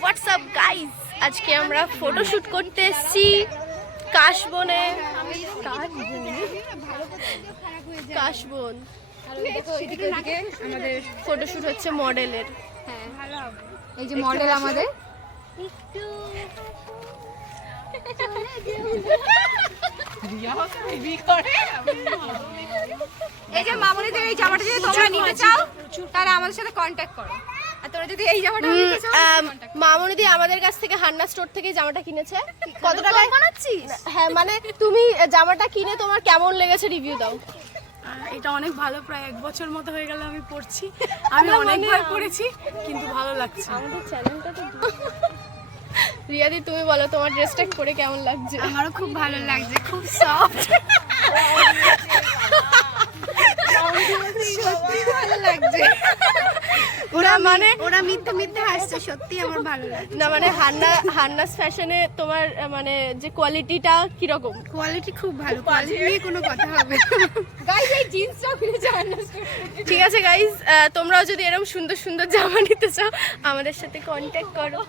WhatsApp guys, আজকে আমরা photoshoot করতে এসেছি কাশবনে। কাশবন আমাদের ফটোশুট হচ্ছে মডেলের। এই যে মডেল আমাদের এই যে মামুনিদের এই জামাটা যদি তোমরা নিতে চাও তাহলে আমাদের সাথে কন্ট্যাক্ট করো। আর তোমরা যদি এই জামাটা নিতে চাও মামুনিদি আমাদের কাছ থেকে হান্না স্টোর থেকে জামাটা কিনেছে। কত টাকায় বানাচ্ছিস? হ্যাঁ, মানে তুমি জামাটা কিনে তোমার কেমন লেগেছে রিভিউ দাও। এটা অনেক ভালো, প্রায় 1 বছর মতো হয়ে গেল আমি পড়ছি। আমি অনেকবার পড়েছি কিন্তু ভালো লাগছে। আমাদের চ্যানেলটা তো রিয়াদি, তুমি বলো তোমার ড্রেসটা পরে কেমন লাগছে? আমারও খুব ভালো লাগছে, খুব সফট, সত্যি ভালো লাগছে। ওরা মিথ্যে মিথ্যে হাসছে, সত্যি আমার ভালো লাগছে। না মানে হান্নাস ফ্যাশনে তোমার মানে যে কোয়ালিটিটা কিরকম? কোয়ালিটি খুব ভালো, কোয়ালিটি নিয়ে কোনো কথা হবে গাইস। এই জিন্সটাও কিনেছে হান্নাস। ঠিক আছে গাইজ, তোমরাও যদি এরকম সুন্দর সুন্দর জামা নিতে চাও আমাদের সাথে কন্ট্যাক্ট করো।